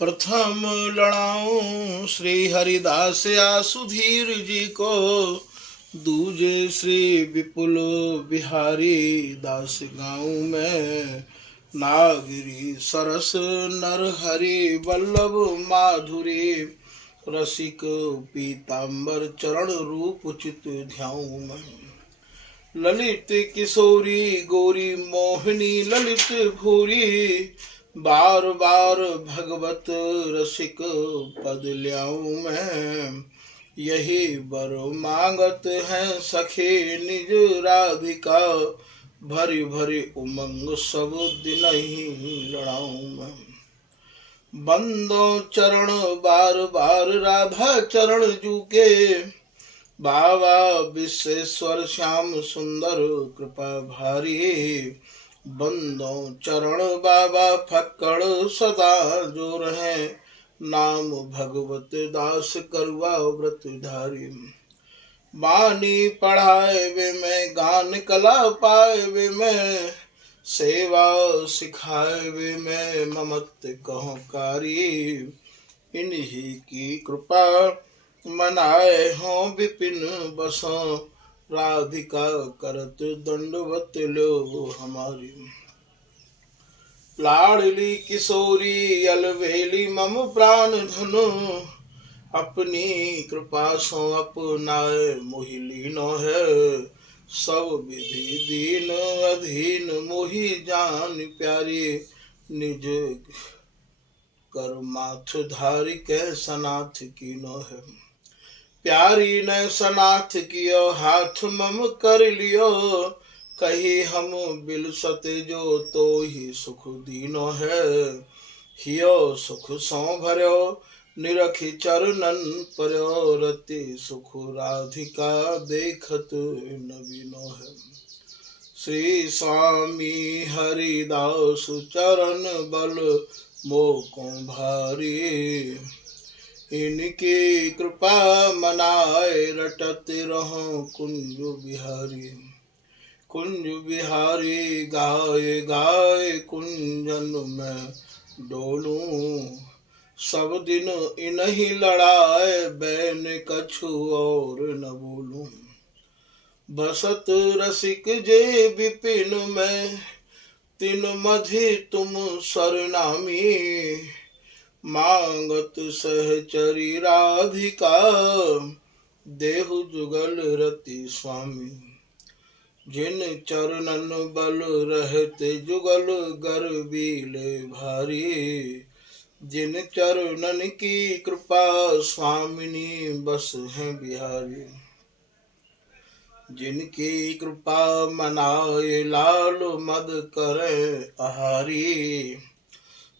प्रथम लड़ाऊं श्री हरिदास या सुधीर जी को, दूजे श्री विपुल बिहारी दास गाँव में। नागरी सरस नर हरि वल्लभ माधुरी, रसिक पीताम्बर चरण रूप चित ध्याऊं मैं। ललित किशोरी गोरी मोहिनी ललित भूरी, बार बार भगवत रसिक पद ल्याऊं मैं। यही बर मांगत हैं सखी निज राधिका, भरी भरी उमंग सब दिन ही लड़ाऊं मैं। बंदो चरण बार बार राधा चरण जूके, बाबा विश्वेश्वर श्याम सुंदर कृपा भारी। बंदो चरण बाबा फक्कड़ सदा जो रहे, नाम भगवत दास करुआ व्रत धारी। वाणी पढ़ाए वे मैं गान कला पाए वे मैं, सेवा सिखाए वे मैं ममत्व कहो कारी। इन्हीं की कृपा मनाए हो विपिन बसो, राधिका करत दंडवत लो हमारी। लाडली किशोरी अलवेली मम प्राण धनु, अपनी कृपा सो अपनाए मोहि लीनो है। सब विधि दीन अधीन मोहि जान प्यारी, निज कर माथ धारी कै सनाथ कीनो है। प्यारी ने सनाथ कियो हाथ मम कर लियो, कही हम बिल सते जो तो ही सुख दीनो है। हियो सुख सो भर्यो निरखी चरणन पर्यो, रति सुख राधिका देखत नवीनो है। श्री स्वामी हरिदास चरण बल मोको भारी, इनकी कृपा मनाए रटत रहो कुंज बिहारी। कुंज बिहारी गाय गाय कुंजन में डोलूं, सब दिन इन्हीं लड़ाए बैन कछु और न बोलूं। बसत रसिक जे विपिन में, तिन मधि तुम सरनामी। मांगत सहचरी राधिका, देहु जुगल रति स्वामी। जिन चरणन बल रहते जुगल गर्वीले भारी, जिन चरणन की कृपा स्वामिनी बस है बिहारी। जिनकी कृपा मनाए लाल मद करे आहारी,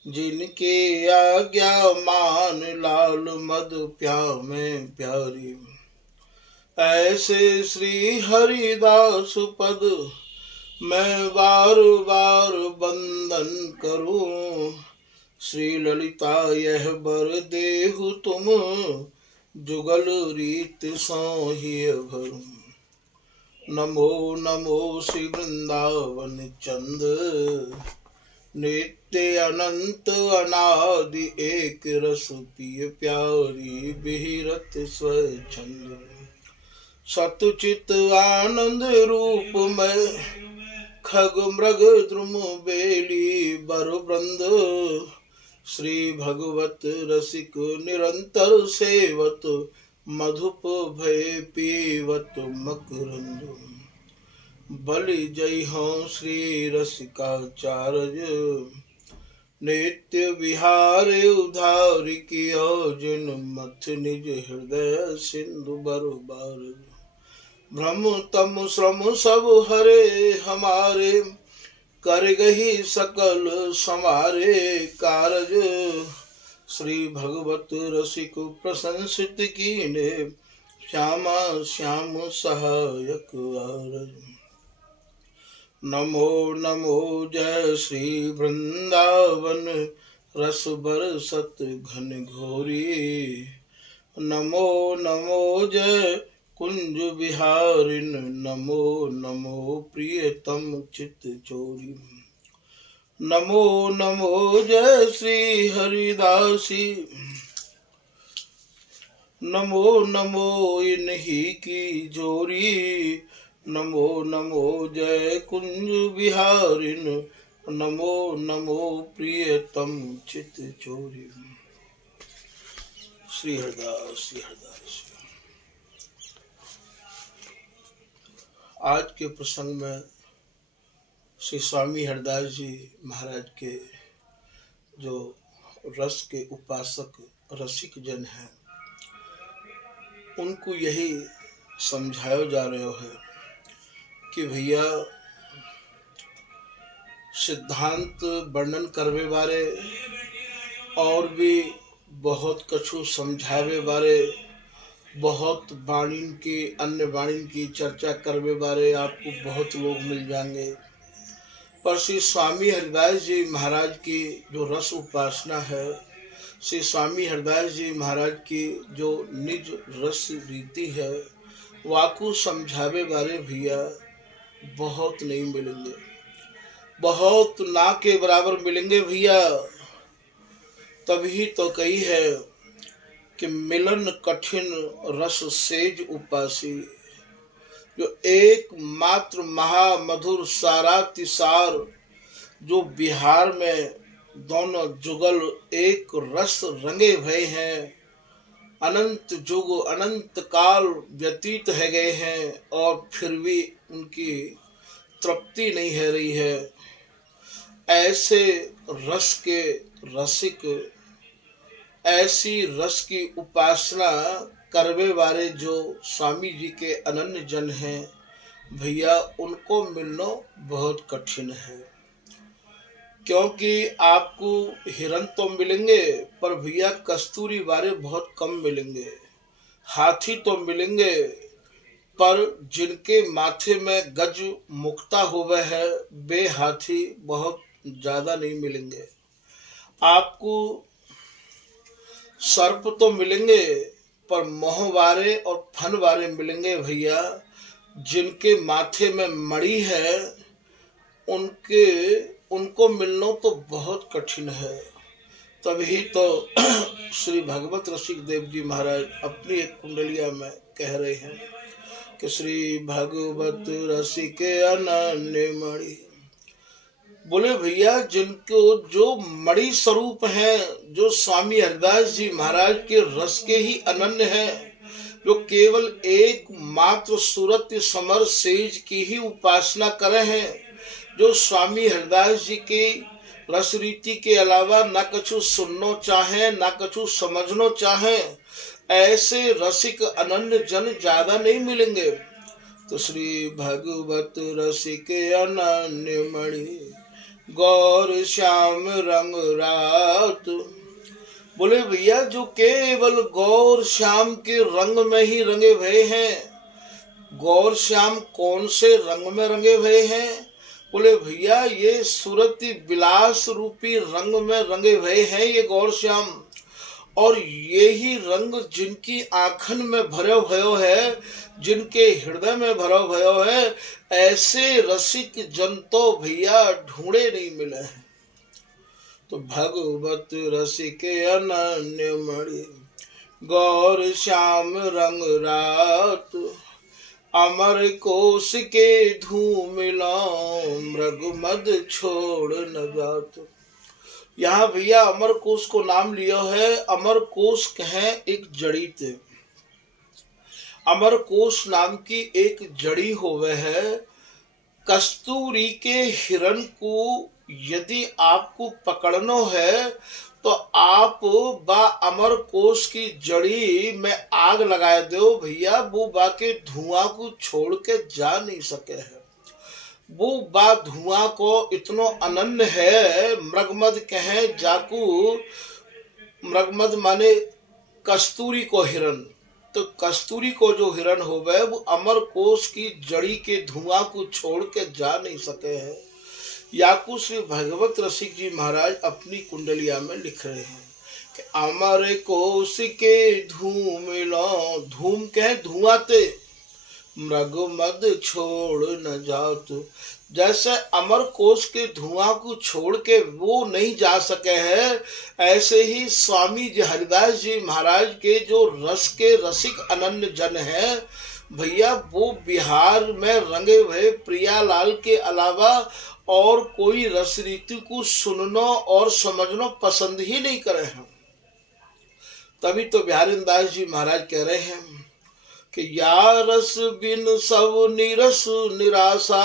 जिनकी आज्ञा मान लाल मद प्यामे प्यारी। ऐसे श्री हरिदास पद मैं बार बार वंदन करूं, श्री ललिता यह बर देहु तुम जुगल रीत सो ही भरूं। नमो नमो श्री वृंदावन चंद, नित्य अनंत अनादि एक रस पिय प्यारी, बिहरत स्वच्छंद। सतचित आनंद रूप में खग मृग द्रुम बेली बर वृंद, श्री भगवत रसिक निरंतर सेवत, मधुप भय पीवत मकरंद। बलि जय हो श्री रसिकाचार्य, नित्य विहार उधार कियो जिन मथ निज हृदय सिंधु बरबार। भ्रम तम श्रम सब हरे हमारे, कर गही सकल समारे कारज। श्री भगवत रसिक प्रशंसित कीने, श्यामा श्याम सहायक आरज। नमो नमो जय श्री वृंदावन रस बरसत घन घोरी। नमो नमो जय कुंज बिहारिन, नमो नमो प्रियतम चित चोरी। नमो नमो जय श्री हरिदासी, नमो नमो इन्हीं की जोरी, नमो नमो जय कुंज बिहारिन, नमो नमो प्रियतम चित चोरी। श्री हरिदास श्री हरिदास। आज के प्रसंग में श्री स्वामी हरिदास जी महाराज के जो रस के उपासक रसिक जन हैं, उनको यही समझाया जा रहा है कि भैया सिद्धांत वर्णन करवे बारे और भी बहुत कछु समझावे बारे, बहुत वाणिन की अन्य वाणिन की चर्चा करवे बारे आपको बहुत लोग मिल जाएंगे, पर श्री स्वामी हरिदास जी महाराज की जो रस उपासना है, श्री स्वामी हरिदास जी महाराज की जो निज रस रीति है, वाकु समझावे बारे भैया बहुत नहीं मिलेंगे, बहुत ना के बराबर मिलेंगे भैया। तभी तो कही है कि मिलन कठिन रस सेज उपासी, जो एक मात्र महामधुर सारातिसार जो बिहार में दोनों जुगल एक रस रंगे भय हैं, अनंत जुग अनंत काल व्यतीत है गए हैं और फिर भी उनकी तृप्ति नहीं है रही है। ऐसे रस के रसिक, ऐसी रस की उपासना करवे वाले जो स्वामी जी के अनन्य जन हैं भैया, उनको मिलना बहुत कठिन है। क्योंकि आपको हिरन तो मिलेंगे पर भैया कस्तूरी वाले बहुत कम मिलेंगे, हाथी तो मिलेंगे पर जिनके माथे में गज मुक्ता हुआ है वे हाथी बहुत ज्यादा नहीं मिलेंगे। आपको सर्प तो मिलेंगे पर मोहवारे और फनवारे मिलेंगे भैया, जिनके माथे में मणि है उनको मिलना तो बहुत कठिन है। तभी तो श्री भगवत रसिक देव जी महाराज अपनी एक कुंडलिया में कह रहे हैं कि श्री भगवत रसिक अनन्य मणि, बोले भैया जिनको जो मणि स्वरूप है, जो स्वामी हरिदास जी महाराज के रस के ही अनन्य है, जो केवल एक मात्र सूरत समर सेज की ही उपासना करे हैं, जो स्वामी हरिदास जी के रस रीति के अलावा न कछु सुनना चाहे न कछु समझना चाहे, ऐसे रसिक अनन्य जन ज्यादा नहीं मिलेंगे। तो श्री भगवत रसिक अनन्य मणि, गौर श्याम रंग रात, बोले भैया जो केवल गौर श्याम के रंग में ही रंगे भये हैं। गौर श्याम कौन से रंग में रंगे भये हैं? बोले भैया ये सूरती विलास रूपी रंग में रंगे भये हैं ये गौर श्याम, और यही रंग जिनकी आंखन में भरो भयो है, जिनके हृदय में भरो भयो है, ऐसे रसिक जन तो भैया ढूंढे नहीं मिले हैं। तो भगवत रसिक अनन्य मणि, गौर श्याम रंग रात, अमर कोश के धूमिला मृग मद छोड़ न जात। यहाँ भैया अमर कोश को नाम लिया है। अमर कोश कहें एक जड़ी थे, अमर कोश नाम की एक जड़ी होवे है। कस्तूरी के हिरण को यदि आपको पकड़ना है तो आप बा अमर कोश की जड़ी में आग लगा दो भैया, वो बा के धुआं को छोड़ के जा नहीं सके है। वो बा धुआं को इतनो अनन्य है। मृगमद कहे जाकू, मृगमद माने कस्तूरी को हिरण, तो कस्तूरी को जो हिरण हो गए वो अमर कोश की जड़ी के धुआं को छोड़ के जा नहीं सके हैं। याकू श्री भगवत रसिक जी महाराज अपनी कुंडलिया में लिख रहे हैं कि अमर कोश के धूम लो, धूम कहे धुआं ते, मृग मद छोड़ न जात। जैसे अमर कोश के धुआं को छोड़ के वो नहीं जा सके हैं, ऐसे ही स्वामी जी हरिदास जी महाराज के जो रस के रसिक अनन्य जन हैं भैया, वो बिहार में रंगे हुए प्रियालाल के अलावा और कोई रस रीति को सुनना और समझना पसंद ही नहीं करे हैं। तभी तो बिहारी दास जी महाराज कह रहे हैं कि या रस बिन सब निरस निराशा।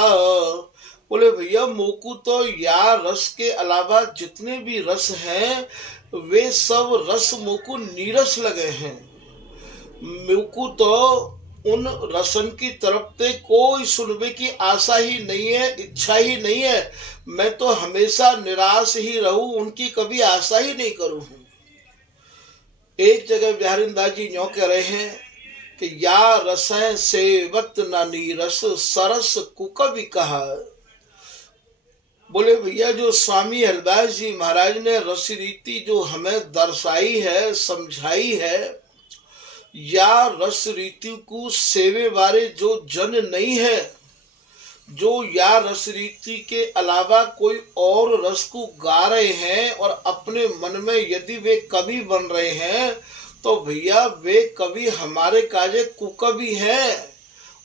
बोले भैया मोकू तो या रस के अलावा जितने भी रस हैं वे सब रस मोकू नीरस लगे हैं। मोकू तो उन रसन की तरफ से कोई सुनने की आशा ही नहीं है, इच्छा ही नहीं है। मैं तो हमेशा निराश ही रहूं, उनकी कभी आशा ही नहीं करूं। एक जगह बिहारी दास जी यूं कह रहे हैं कि या रसें सेवत न नीरस सरस कुकवि कहा। बोले भैया जो स्वामी हरिदास जी महाराज ने रस रीति जो हमें दर्शाई है, समझाई है, या रस रीति को सेवे वाले जो जन नहीं है, जो या रस रीति के अलावा कोई और रस को गा रहे हैं और अपने मन में यदि वे कवि बन रहे हैं तो भैया वे कवि हमारे काजे कुकवि हैं।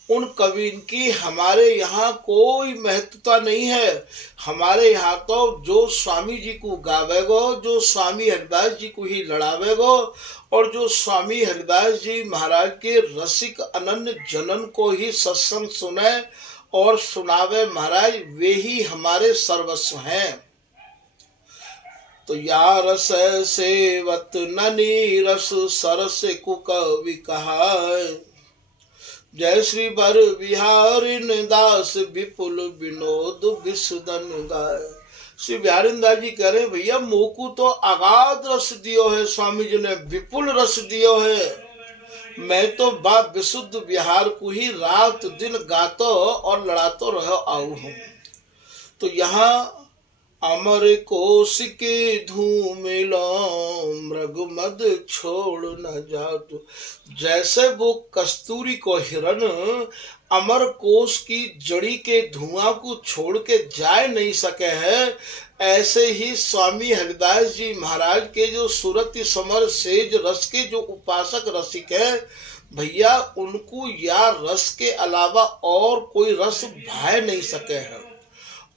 उन कवि की हमारे यहाँ कोई महत्वता नहीं है। हमारे यहाँ तो जो स्वामी जी को गावेगो, जो स्वामी हरिदास जी को ही लड़ावेगो और जो स्वामी हरिदास जी महाराज के रसिक अनन्य जनन को ही सत्संग सुने और सुनावे महाराज, वे ही हमारे सर्वस्व हैं। तो या रस सेवत ननी रस सरस कुकवि कहा। जय श्री बर बिहारी दास विपुल विनोद विसदन गाय। श्री बिहारी दास जी कह रहे भैया मोकू तो अगाध रस दियो है, स्वामी जी ने विपुल रस दियो है। मैं तो बा विशुद्ध बिहार को ही रात दिन गातो और लड़ातो रह आऊ हूँ। तो यहाँ अमर कोश के धूमिलो मृग मद छोड़ न जात। जैसे वो कस्तूरी को हिरन अमर कोश की जड़ी के धुआं को छोड़ के जाए नहीं सके है, ऐसे ही स्वामी हरिदास जी महाराज के जो सूरत समर सेज रस के जो उपासक रसिक है भैया, उनको या रस के अलावा और कोई रस भाए नहीं सके हैं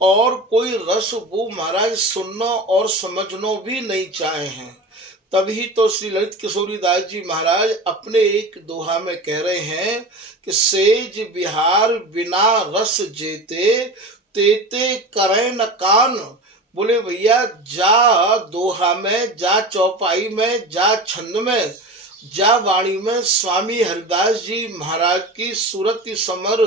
और कोई रस वो महाराज सुनना और समझना भी नहीं चाहे हैं। तभी तो श्री ललित किशोरी दास जी महाराज अपने एक दोहा में कह रहे हैं कि सेज बिहार बिना रस जेते तेते करें न कान। बोले भैया जा दोहा में, जा चौपाई में, जा छंद में, जा वाणी में स्वामी हरिदास जी महाराज की सूरत समर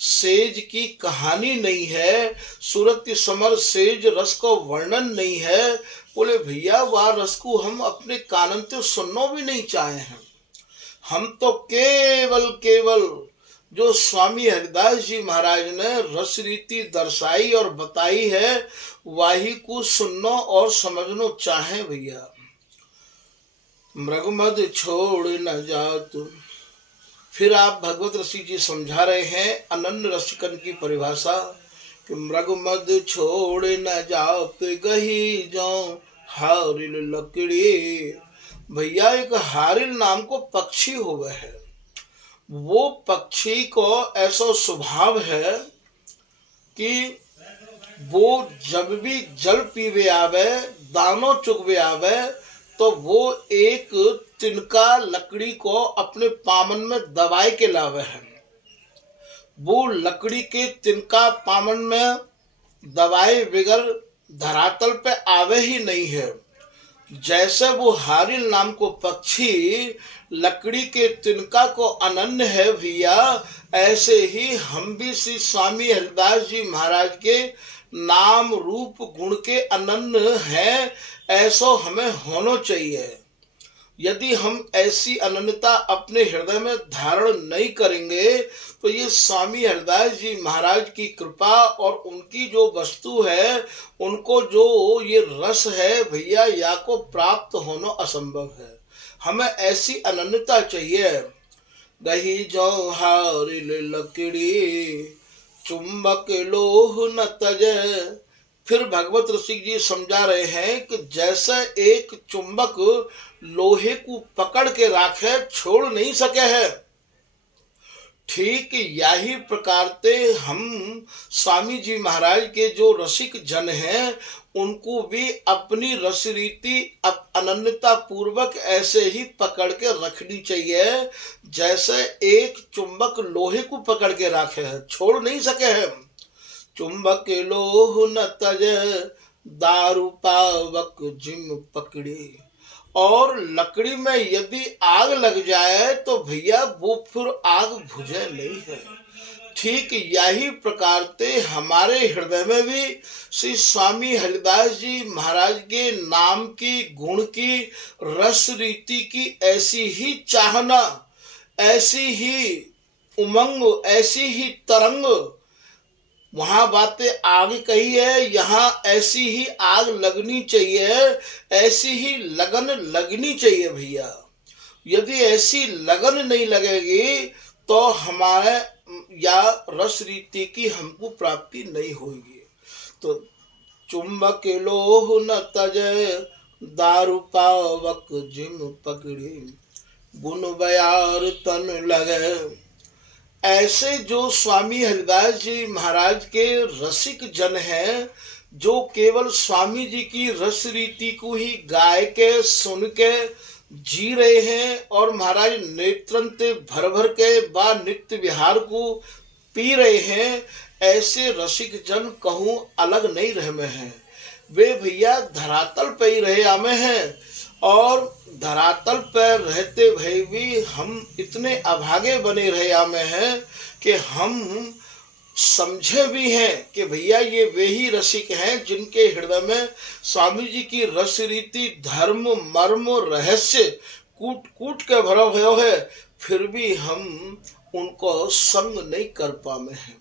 सेज की कहानी नहीं है, सूरत समर सेज रस को वर्णन नहीं है। बोले भैया वह रस को हम अपने कानन से सुनना भी नहीं चाहे हैं। हम तो केवल जो स्वामी हरिदास जी महाराज ने रस रीति दर्शाई और बताई है वही को सुनना और समझना चाहे भैया। मृगमद छोड़ न जात। फिर आप भगवत रसिक जी समझा रहे हैं अनन्य रसिकन की परिभाषा कि मृगमद छोड़ न जात गही जाऊं हारिल लकड़ी। भैया एक हारिल नाम को पक्षी हुआ है, वो पक्षी को ऐसा स्वभाव है कि वो जब भी जल पीवे आवे, दानो चुगवे आवे, तो वो एक तिनका लकड़ी को अपने पामन में दबाए के लावे है। वो लकड़ी के तिनका पामन में दबाए बगैर धरातल पे आवे ही नहीं है। जैसे वो हारिल नाम को पक्षी लकड़ी के तिनका को अनन्य है भैया, ऐसे ही हम भी श्री स्वामी हरिदास जी महाराज के नाम रूप गुण के अनन्य हैं, ऐसा हमें होना चाहिए। यदि हम ऐसी अनन्यता अपने हृदय में धारण नहीं करेंगे तो ये स्वामी हरिदास जी महाराज की कृपा और उनकी जो वस्तु है, उनको जो ये रस है भैया, या को प्राप्त होना असंभव है। हमें ऐसी अनन्यता चाहिए। गही जो हारिल लकड़ी चुंबक लोह न तजे। फिर भगवत रसिक जी समझा रहे हैं कि जैसे एक चुंबक लोहे को पकड़ के राखे छोड़ नहीं सके है, ठीक यही प्रकार से हम स्वामी जी महाराज के जो रसिक जन हैं उनको भी अपनी रस रीति अनन्यता पूर्वक ऐसे ही पकड़ के रखनी चाहिए जैसे एक चुंबक लोहे को पकड़ के रखे है, छोड़ नहीं सके है। चुंबक लोह न तजे, दारू पावक जिम पकड़ी। और लकड़ी में यदि आग लग जाए तो भैया वो फिर आग बुझे नहीं है। ठीक यही प्रकार से हमारे हृदय में भी श्री स्वामी हरिदास जी महाराज के नाम की, गुण की, रस रीति की ऐसी ही चाहना, ऐसी ही उमंग, ऐसी ही तरंग, वहां बातें आगे कही है, यहाँ ऐसी ही आग लगनी चाहिए, ऐसी ही लगन लगनी चाहिए भैया। यदि ऐसी लगन नहीं लगेगी तो हमारे या रस रीति की हमको प्राप्ति नहीं होगी। तो चुंबक लोह न तजे, दारू पावक जिम पकड़ी, गुण बयार तन लगे। ऐसे जो स्वामी हरिदास जी महाराज के रसिक जन हैं, जो केवल स्वामी जी की रस रीति को ही गाय के सुन के जी रहे हैं और महाराज नेत्रंते भर भर के बा नित्य विहार को पी रहे हैं, ऐसे रसिक जन कहूँ अलग नहीं रह में हैं। वे भैया धरातल पे ही रहे आमे हैं और धरातल पर रहते भय भी हम इतने अभागे बने रहे आमे हैं कि हम समझे भी हैं कि भैया ये वे ही रसिक हैं जिनके हृदय में स्वामी जी की रस रीति, धर्म, मर्म, रहस्य कूट कूट के भरा भयो है, फिर भी हम उनको संग नहीं कर पाए हैं।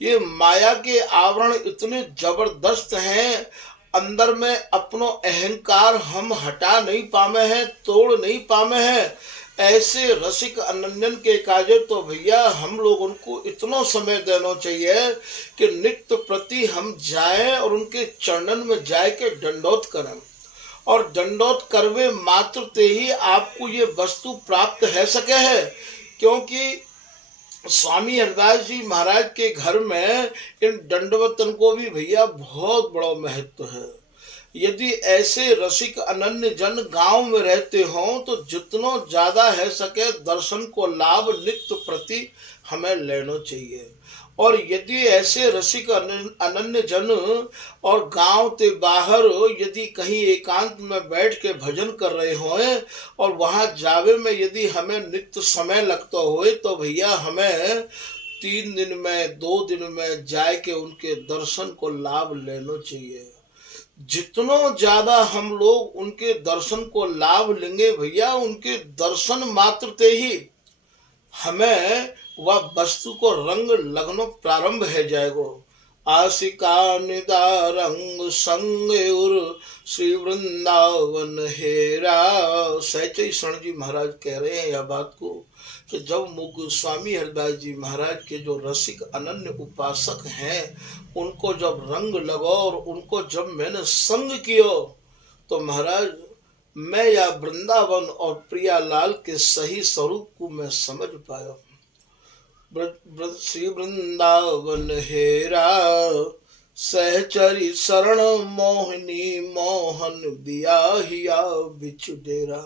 ये माया के आवरण इतने जबरदस्त हैं, अंदर में अपनो अहंकार हम हटा नहीं पाए हैं, तोड़ नहीं पाए हैं। ऐसे रसिक अनन्यन के काजे तो भैया हम लोग उनको इतना समय देना चाहिए कि नित्य प्रति हम जाएं और उनके चरणन में जाए के दंडोत करें, और दंडोत करवे मात्र ते ही आपको ये वस्तु प्राप्त है सके है। क्योंकि स्वामी हरिदास जी महाराज के घर में इन दंडवतन को भी भैया बहुत बड़ा महत्व है। यदि ऐसे रसिक अनन्य जन गांव में रहते हों तो जितना ज्यादा है सके दर्शन को लाभ नित्य प्रति हमें लेना चाहिए। और यदि ऐसे रसिक अनन्य जन और गांव के बाहर यदि कहीं एकांत में बैठ के भजन कर रहे हों और वहां जावे में यदि हमें नित्य समय लगता होए तो भैया हमें 3 दिन में 2 दिन में जाए के उनके दर्शन को लाभ लेना चाहिए। जितना ज्यादा हम लोग उनके दर्शन को लाभ लेंगे भैया, उनके दर्शन मात्र से ही हमें वह वस्तु को रंग लगना प्रारंभ है जाएगो। आशिका निदारंग संग श्री वृंदावन हेरा। सहचरी शरण जी महाराज कह रहे हैं यह बात को कि जब मुग स्वामी हरिदास जी महाराज के जो रसिक अनन्य उपासक हैं उनको जब रंग लगो और उनको जब मैंने संग किया तो महाराज मैं या वृंदावन और प्रियालाल के सही स्वरूप को मैं समझ पाया। श्री वृंदावन हेरा सहचरी शरण मोहिनी मोहन बियाहिया बिच डेरा।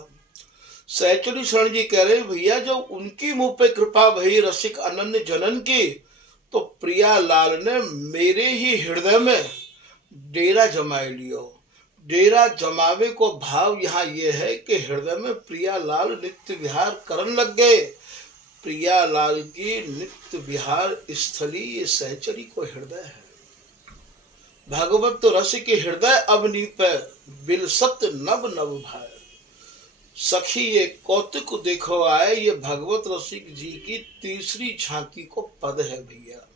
सहचरी शरण जी कह रहे भैया जब उनकी मुंह पे कृपा भई रसिक अनन्य जनन की तो प्रियालाल ने मेरे ही हृदय में डेरा जमाए लियो। डेरा जमावे को भाव यहाँ ये है कि हृदय में प्रियालाल नित्य विहार करन लग गए। प्रियालाल की नित्य विहार स्थली ये सहचरी को हृदय है। भगवत रस के हृदय अवनी पे बिलसत नव नव भाई। सखी ये कौतुक देखो आए, ये भगवत रसिक जी की तीसरी झांकी को पद है भैया।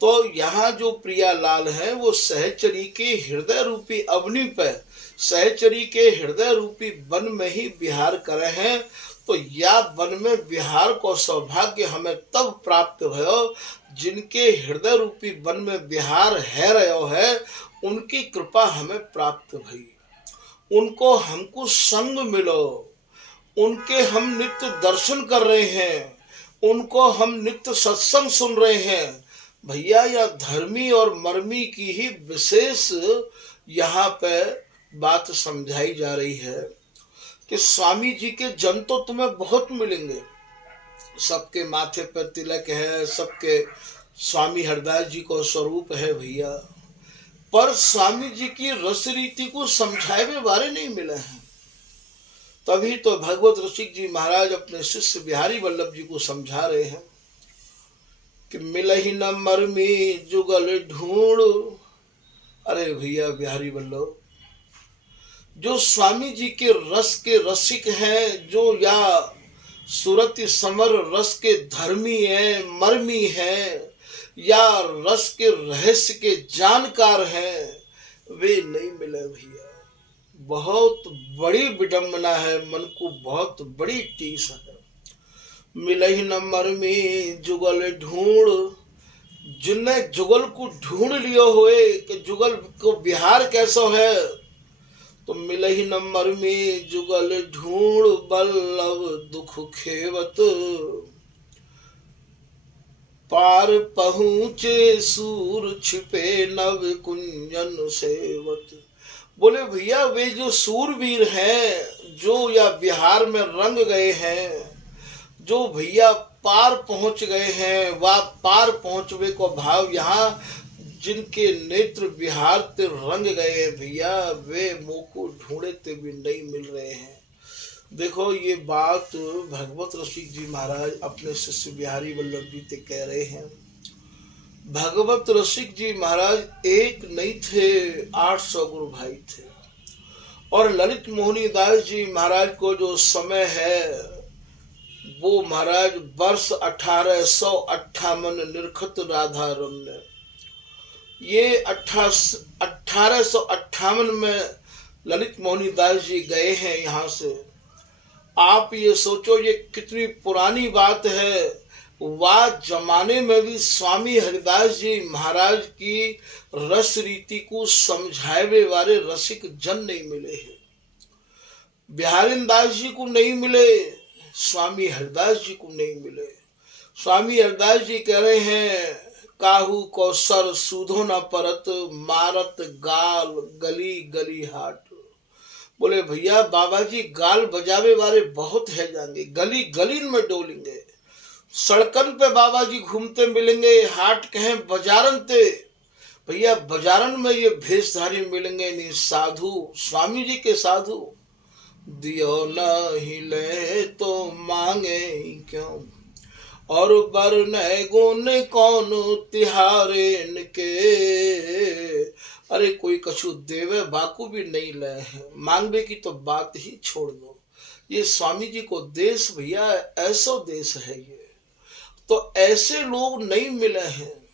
तो यहाँ जो प्रियालाल है वो सहचरी के हृदय रूपी अवनी पे, सहचरी के हृदय रूपी वन में ही विहार करे हैं। तो या वन में विहार को सौभाग्य हमें तब प्राप्त भयो जिनके हृदय रूपी वन में विहार है रहो है, उनकी कृपा हमें प्राप्त भई। उनको हमको संग मिलो, उनके हम नित्य दर्शन कर रहे हैं, उनको हम नित्य सत्संग सुन रहे हैं। भैया यह धर्मी और मर्मी की ही विशेष यहाँ पे बात समझाई जा रही है कि स्वामी जी के जन तो तुम्हें बहुत मिलेंगे, सबके माथे पर तिलक है, सबके स्वामी हरदास जी को स्वरूप है भैया, पर स्वामी जी की रस रीति को समझाए हुए बारे नहीं मिले हैं। तभी तो भगवत रसिक जी महाराज अपने शिष्य बिहारी वल्लभ जी को समझा रहे हैं कि मिलहि न मर्मी जुगल ढूंढ। अरे भैया बिहारी वल्लभ, जो स्वामी जी के रस के रसिक हैं, जो या सुरति समर रस के धर्मी हैं, मर्मी हैं, या रस के रहस्य के जानकार हैं, वे नहीं मिले भैया। बहुत बड़ी विडंबना है, मन को बहुत बड़ी टीस है। मिलहि न मर्मी जुगल ढूंढ, जिनने जुगल को ढूंढ लियो होए कि जुगल को बिहार कैसो है, तो मिलहि न मर्मी जुगल ढूंढ बल्लभ दुख खेवत, पार पहुँचे सूर छिपे नव कुंजन सेवत। बोले भैया वे जो सूरवीर हैं, जो या बिहार में रंग गए हैं, जो भैया पार पहुंच गए हैं, वह पार पहुंचवे को भाव यहाँ जिनके नेत्र बिहार ते रंग गए हैं भैया, वे मुँह को ढूंढे ते भी नहीं मिल रहे हैं। देखो ये बात भगवत रसिक जी महाराज अपने शिष्य बिहारी वल्लभ जी ते कह रहे हैं। भगवत रसिक जी महाराज एक नहीं थे, 800 गुरु भाई थे। और ललित मोहनी दास जी महाराज को जो समय है वो महाराज वर्ष 1858 निर्खत राधा रमन, ये 1858 में ललित मोहनी दास जी गए हैं यहाँ से। आप ये सोचो ये कितनी पुरानी बात है। वह जमाने में भी स्वामी हरिदास जी महाराज की रस रीति को समझाए वाले रसिक जन नहीं मिले हैं। बिहारी दास जी को नहीं मिले, स्वामी हरिदास जी को नहीं मिले। स्वामी हरिदास जी कह रहे हैं काहू को सर सूधो न परत, मारत गाल गली गली हाट। बोले भैया बाबा जी गाल बजावे वाले बहुत है जाएंगे, गली गली में डोलेंगे, सड़कन पे बाबा जी घूमते मिलेंगे, हाट कहें बाजारन ते भैया बाजारन में ये भेषधारी मिलेंगे नहीं। साधु स्वामी जी के साधु दियो नहीं ले तो मांगे क्यों, और बरने गुण कौन तिहारे इनके। अरे कोई कछु देवे बाकू भी नहीं ले है, मांगने की तो बात ही छोड़ दो। ये स्वामी जी को देश भैया ऐसा देश है ये, तो ऐसे लोग नहीं मिले हैं।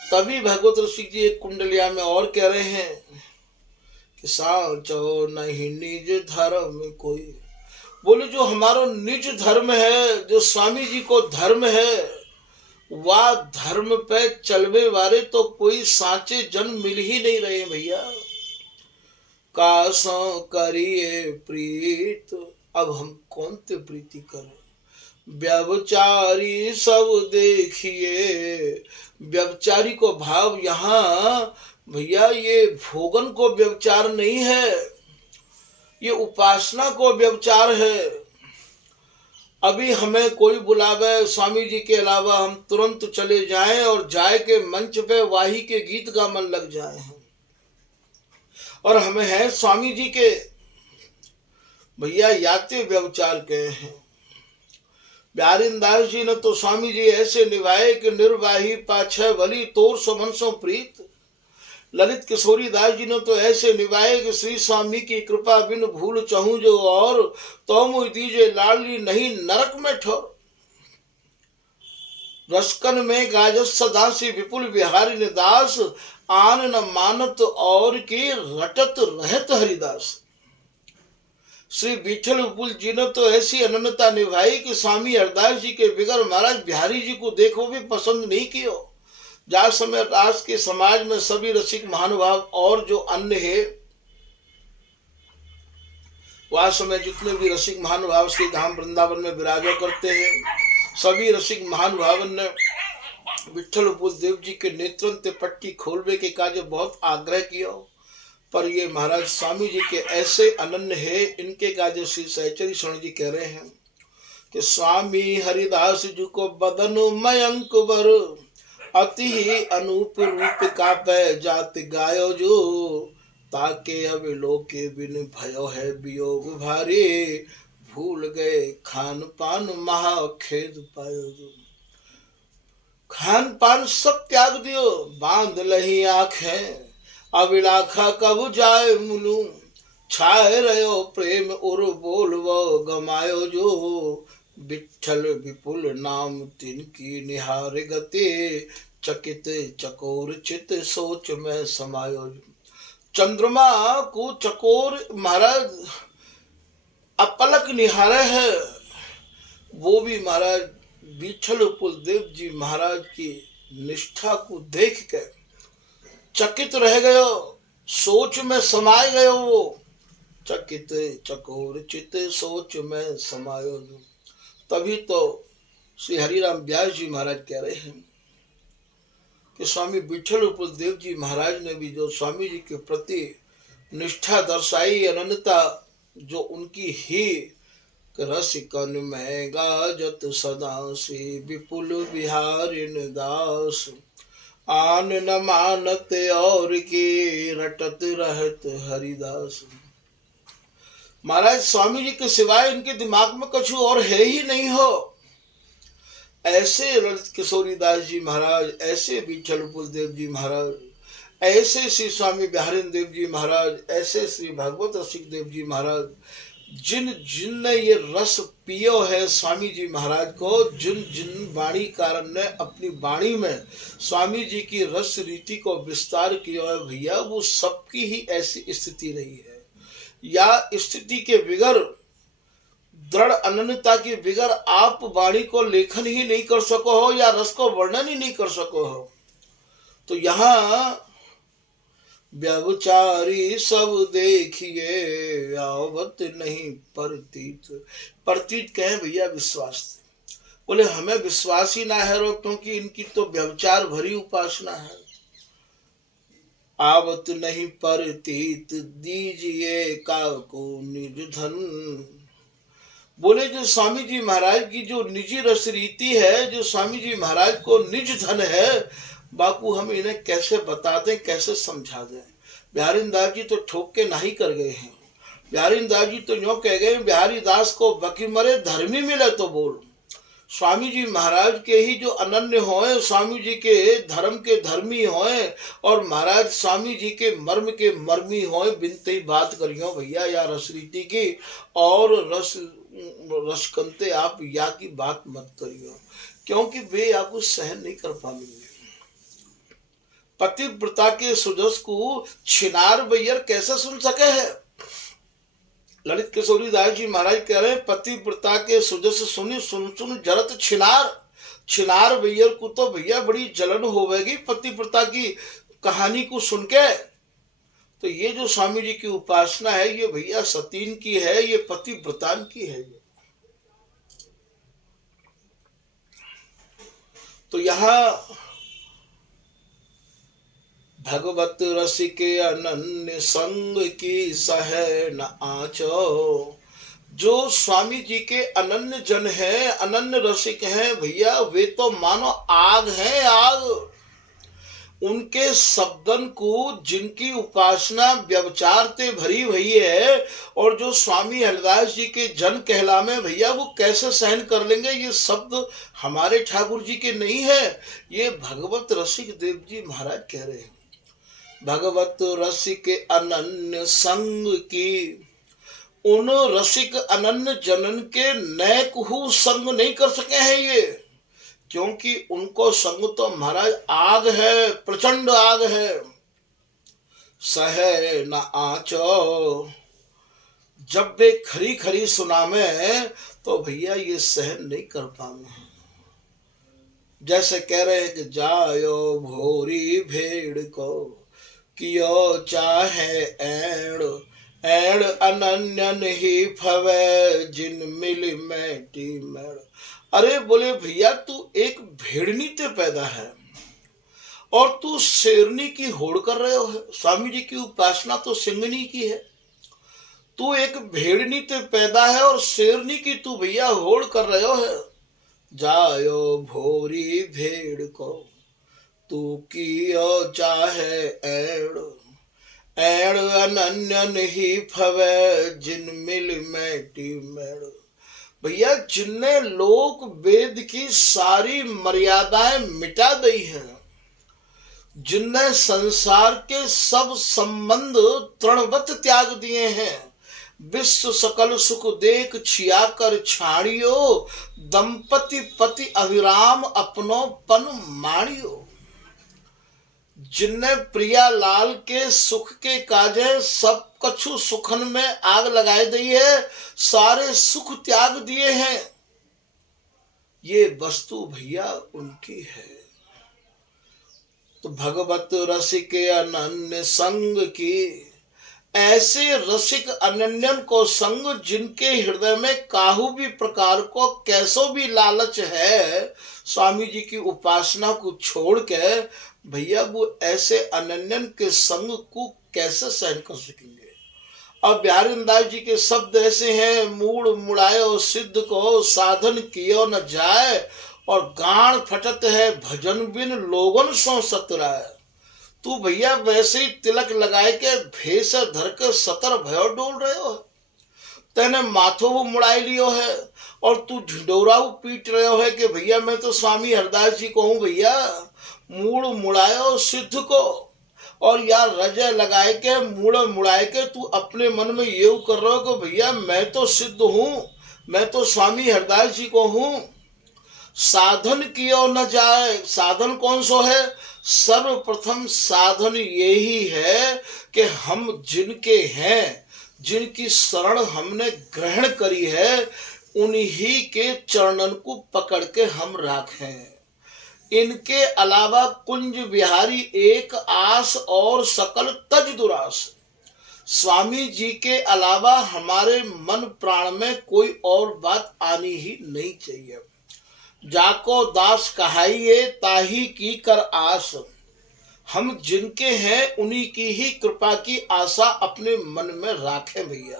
तभी भगवत रसिक जी एक कुंडलिया में और कह रहे हैं कि साचो नहीं निज धर्म कोई। बोले जो हमारा निज धर्म है, जो स्वामी जी को धर्म है, वह धर्म पे चलवे वाले तो कोई साचे जन मिल ही नहीं रहे भैया। कासों करिए प्रीत, अब हम कौन ते प्रीति करें। व्यभिचारी सब देखिए, व्यभिचारी को भाव यहाँ भैया ये भोगन को व्यभिचार नहीं है, ये उपासना को व्यभिचार है। अभी हमें कोई बुलावे स्वामी जी के अलावा हम तुरंत चले जाएं और जाए के मंच पे वाही के गीत का मन लग जाए हैं, और हमें है स्वामी जी के भैया याते व्यभिचार गए हैं। बिहारी दास जी ने तो स्वामी जी ऐसे निभाए कि निर्वाही पाछे भली तोर समन सो प्रीत। ललित किशोरी दास जी ने तो ऐसे निभाए कि श्री स्वामी की कृपा बिन भूल चाहूं जो और, तो मुझ दीजे लाडली नहीं नरक में ठोर। रसकन में गाजस सदासी विपुल बिहारी ने दास, आन न मानत और की रटत रहत हरिदास। श्री विठल विपुल जी ने तो ऐसी अनन्यता निभाई कि स्वामी हरदास जी के बिगर महाराज बिहारी जी को देखो भी पसंद नहीं कियो। जहाँ समय दास के समाज में सभी रसिक महानुभाव और जो अन्य है, वह समय जितने भी रसिक महानुभाव श्री धाम वृंदावन में विराजा करते हैं, सभी रसिक महानुभावन ने विठल विपुल देव जी के नेतृत्व पट्टी खोलने के कार्य बहुत आग्रह किया। पर ये महाराज स्वामी जी के ऐसे अनन्य है, इनके कार्य श्री सहचरी शरण जी कह रहे हैं कि स्वामी हरिदास जी को बदन मयंक बर, अति ही अनूप रूप का पै जात गायो जो, ताके अब लोके बिन भयो है वियोग भारी, भूल गए खान पान महा खेद पायो जो। खान पान सब त्याग दियो, बांध लही आंखें अभिलाखा कब जाए मुनु, छाए रहो प्रेम उर बोल वो गमायो जो, विठल विपुल नाम तिनकी निहार गति, चकित चकोर चित सोच में समायो जो। चंद्रमा को चकोर महाराज अपलक निहारे है, वो भी महाराज विठल विपुल देव जी महाराज की निष्ठा को देख कर चकित रह गयो, सोच में समाये गयो वो, चकित चकोर चित सोच में समायो जो। तभी तो श्री हरिराम व्यास जी महाराज कह रहे हैं कि स्वामी विठल विपुल देव जी महाराज ने भी जो स्वामी जी के प्रति निष्ठा दर्शाई, अनन्यता जो उनकी ही, रसिकन में गाजत सदा श्री विपुल बिहारी दास, आन न मानत और की रटत रहत हरिदास। महाराज स्वामी जी के सिवाय इनके दिमाग में कुछ और है ही नहीं हो। ऐसे ललित किशोरी दास जी महाराज, ऐसे विठल विपुल देव जी महाराज, ऐसे श्री स्वामी बिहारी देव जी महाराज, ऐसे श्री भागवत रसिक देव जी महाराज, जिन जिन ने ये रस पियो है स्वामी जी महाराज को, जिन जिन वाणी कारण ने अपनी वाणी में स्वामी जी की रस रीति को विस्तार किया है भैया, वो सबकी ही ऐसी स्थिति रही है। या स्थिति के बिगर, दृढ़ अनन्यता के बिगर आप वाणी को लेखन ही नहीं कर सको हो या रस को वर्णन ही नहीं कर सको हो। तो यहाँ व्यभिचारी सब देखिए आवत नहीं प्रतीत, प्रतीत कहे भैया विश्वास। बोले हमें विश्वास ही ना है रो, क्योंकि इनकी तो व्यभिचार भरी उपासना है। आवत नहीं प्रतीत दीजिए काको निज धन। बोले जो स्वामी जी महाराज की जो निजी रस रीति है, जो स्वामी जी महाराज को निज धन है, बापू हम इन्हें कैसे बता दें, कैसे समझा दें। बिहारी दास जी तो ठोक के नहीं कर गए हैं। बिहारी दास जी तो यूं कह गए, बिहारी दास को बकी मरे धर्मी मिले तो बोल। स्वामी जी महाराज के ही जो अनन्य होए, स्वामी जी के धर्मी होए, और महाराज स्वामी जी के मर्मी होए, बिनते ही बात करियो भैया या रस रीति की, और रसकंते आप या की बात मत करियो, क्योंकि वे आपको सहन नहीं कर पाएंगे। पतिव्रता के सुजस को छिनार बैयर कैसे सुन सके है। ललित किशोरी दास जी महाराज कह रहे हैं, पतिव्रता के सुजस सुन सुन जरत छिनार बैयर को तो भैया बड़ी जलन होवेगी पतिव्रता की कहानी को सुन के। तो ये जो स्वामी जी की उपासना है, ये भैया सतीन की है, ये पतिव्रतान की है। तो यहाँ भगवत रसिके अनन्य संग की सह न आचो। जो स्वामी जी के अनन्य जन हैं, अनन्य रसिक हैं भैया, वे तो मानो आग है, आग। उनके शब्दन को, जिनकी उपासना व्यभिचार ते भरी हुई है, और जो स्वामी हरिदास जी के जन कहलामे भैया, वो कैसे सहन कर लेंगे। ये शब्द हमारे ठाकुर जी के नहीं है, ये भगवत रसिक देव जी महाराज कह रहे हैं। भगवत रसिक अनन्य संग की, उन रसिक अनन्य जनन के नैक हु संग नहीं कर सके हैं ये। क्योंकि उनको संग तो महाराज आग है, प्रचंड आग है, सहे न आँचो। जब वे खरी खरी सुनामे तो भैया ये सहन नहीं कर पाए। जैसे कह रहे हैं कि जायो भोरी भेड़ को कियो चाहे एड़, एड़ अनन्य नहीं फवे जिन मिल मैटी मेड़। अरे बोले भैया तू एक भेड़नी ते पैदा है और तू शेरनी की होड़ कर रहे हो। स्वामी जी की उपासना तो सिंगनी की है, तू एक भेड़नी ते पैदा है और शेरनी की तू भैया होड़ कर रहे हो है। जायो भोरी भेड़ को तू कियो चाहे एड़, एड़ अनन्य नहीं फवे जिन मिल मैटी मेड़। भैया जिनने लोक वेद की सारी मर्यादाएं मिटा दी हैं, जिनने संसार के सब संबंध तृणवत त्याग दिए हैं, विश्व सकल सुख देख छिया कर छाड़ियो, दंपति पति अविराम अपनो पन माणियो। जिनने प्रिया लाल के सुख के काजे सब कछु सुखन में आग लगाई दी है, सारे सुख त्याग दिए हैं, ये वस्तु भैया उनकी है। तो भगवत रसिक अनन्य संग की, ऐसे रसिक अनन्यन को संग जिनके हृदय में काहू भी प्रकार को कैसो भी लालच है, स्वामी जी की उपासना को छोड़ के भैया वो ऐसे अनन्यन के संग को कैसे सहन कर सकेंगे। अब बिहारीदास जी के शब्द ऐसे हैं, मूड मुड़ायो सिद्ध को साधन कियो न जाए, और गान फटत है भजन बिन लोगन सो सतराय। तू भैया वैसे ही तिलक लगाए के भेष धर के सतर भयो डोल रहे हो, तेने माथो वो मुड़ाई लियो है और तू ढिंडोरा पीट रहे हो है कि भैया मैं तो स्वामी हरदास जी को हूँ। भैया मूड मुड़ायो सिद्ध को, और यार रजय लगाए के मूड मुड़ाए के तू अपने मन में ये कर रहे हो कि भैया मैं तो सिद्ध हूँ, मैं तो स्वामी हरदास जी को हूँ। साधन कियो न जाए, साधन कौन सो है? सर्वप्रथम साधन यही है कि हम जिनके हैं, जिनकी शरण हमने ग्रहण करी है, उन्हीं के चरणन को पकड़ के हम राखें। इनके अलावा कुंज बिहारी एक आस और सकल तज दुरास। स्वामी जी के अलावा हमारे मन प्राण में कोई और बात आनी ही नहीं चाहिए। जाको दास कहाइए ताही की कर आस। हम जिनके हैं उन्हीं की ही कृपा की आशा अपने मन में राखें भैया,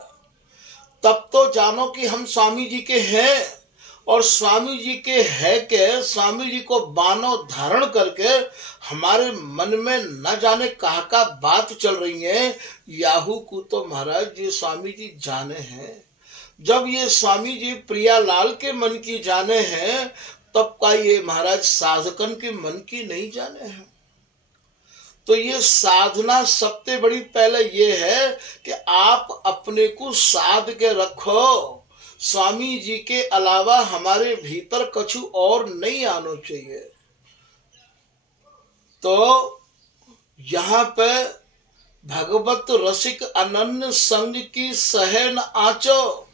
तब तो जानो कि हम स्वामी जी के हैं। और स्वामी जी के है के स्वामी जी को बानो धारण करके हमारे मन में न जाने कहा का बात चल रही है। याहू को तो महाराज ये स्वामी जी जाने हैं। जब ये स्वामी जी प्रिया लाल के मन की जाने हैं, तब का ये महाराज साधकन के मन की नहीं जाने हैं। तो ये साधना सबसे बड़ी पहले ये है कि आप अपने को साध के रखो। स्वामी जी के अलावा हमारे भीतर कछु और नहीं आना चाहिए। तो यहाँ पे भगवत रसिक अनन्य संग की सहन आँचो,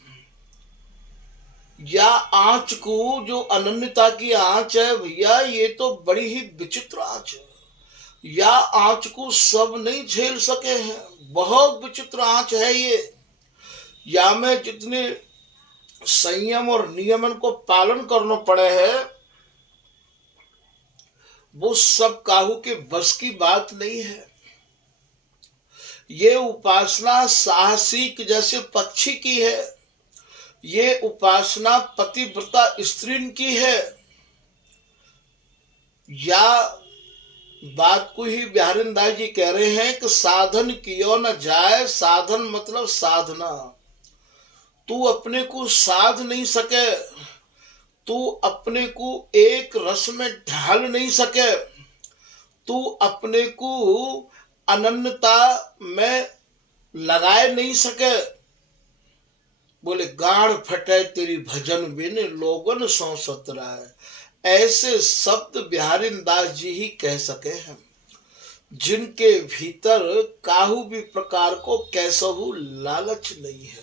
या आँच को जो अनन्यता की आँच है भैया, ये तो बड़ी ही विचित्र आँच है। या आँच को सब नहीं झेल सके हैं, बहुत विचित्र आँच है ये। या में जितने संयम और नियमन को पालन करना पड़े है, वो सब काहू के बस की बात नहीं है। ये उपासना साहसिक जैसे पक्षी की है, ये उपासना पतिव्रता स्त्री की है। या बात को ही बिहारीदास जी कह रहे हैं कि साधन कियो न जाए। साधन मतलब साधना। तू अपने को साध नहीं सके, तू अपने को एक रस में ढाल नहीं सके, तू अपने को अनन्यता में लगाए नहीं सके। बोले गाड़ फटे तेरी भजन बिन लोगन सो सतराय। ऐसे शब्द बिहारी दास जी ही कह सके हैं, जिनके भीतर काहू भी प्रकार को कैसहू लालच नहीं है।